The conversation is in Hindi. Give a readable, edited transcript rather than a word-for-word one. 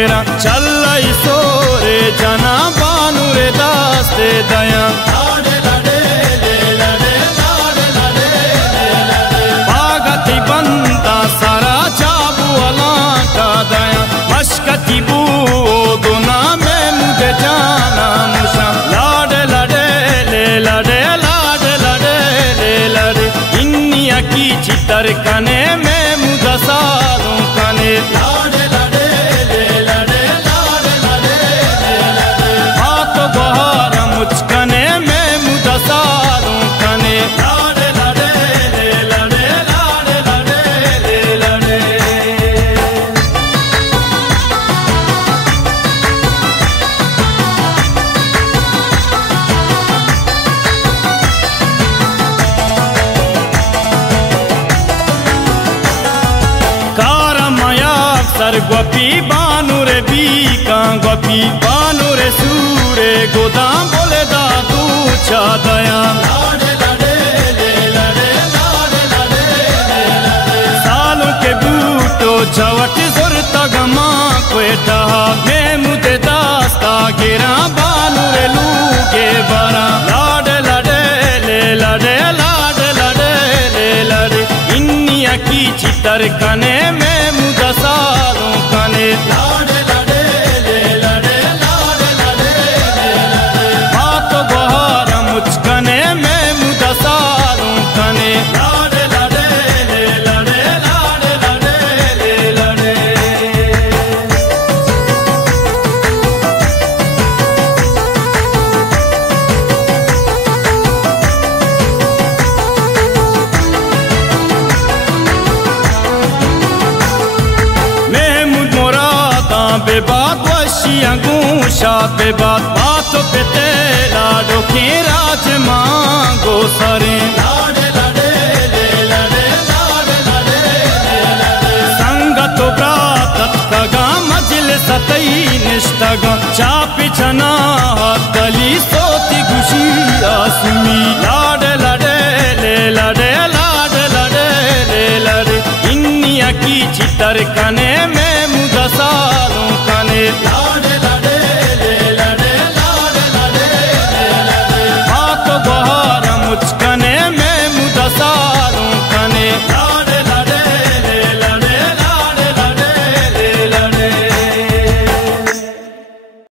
घेरा चल्लाई सोरे जना बानू रे दास्ते दया पागति बंदा सारा चाबू अला का दया मशकती बू दोना में मुझे जाना मुशा लाडे लडे ले लडे लाडे लडे ले लडे इन्निया की चितर कने में मुझा सालों कने लाडे लडे ले लडे लाडे लडे ले लडे हाथ बहारा मुझकने में मुझा सालों कने लाडे लडे ले लडे लाडे लडे ले लडे। गोपी बानू रे बीका गोपी बानू रे सूरे गोदाम बोले दादू चा दया सालों के बूटो चवट जोरता गमा कोटा मैं मुझे दास्ता गिरा बानू रे लूगे बरा लाडे लडे ले लडे लाडे लडे ले लडे इन्निया की चितर कने में मुझा सालों कने लाडे लडे ले लडे लाडे लडे ले लडे हाथ बहारा मुझकने में मुझा सालों कने लाडे लडे ले लडे लाडे लडे ले लडे। बेबात वशियां गूंशा बेबात बातों पे तेरा डोके राज मांगो सारे लाडे लडे ले लडे लाडे लडे ले लडे संगत ब्रातत कगा मजल सतई निष्ठगा चापी छना दली सोती गुशी आसमी लाडे लडे ले लडे लाडे लडे ले लडे इन्निया की चितर कने में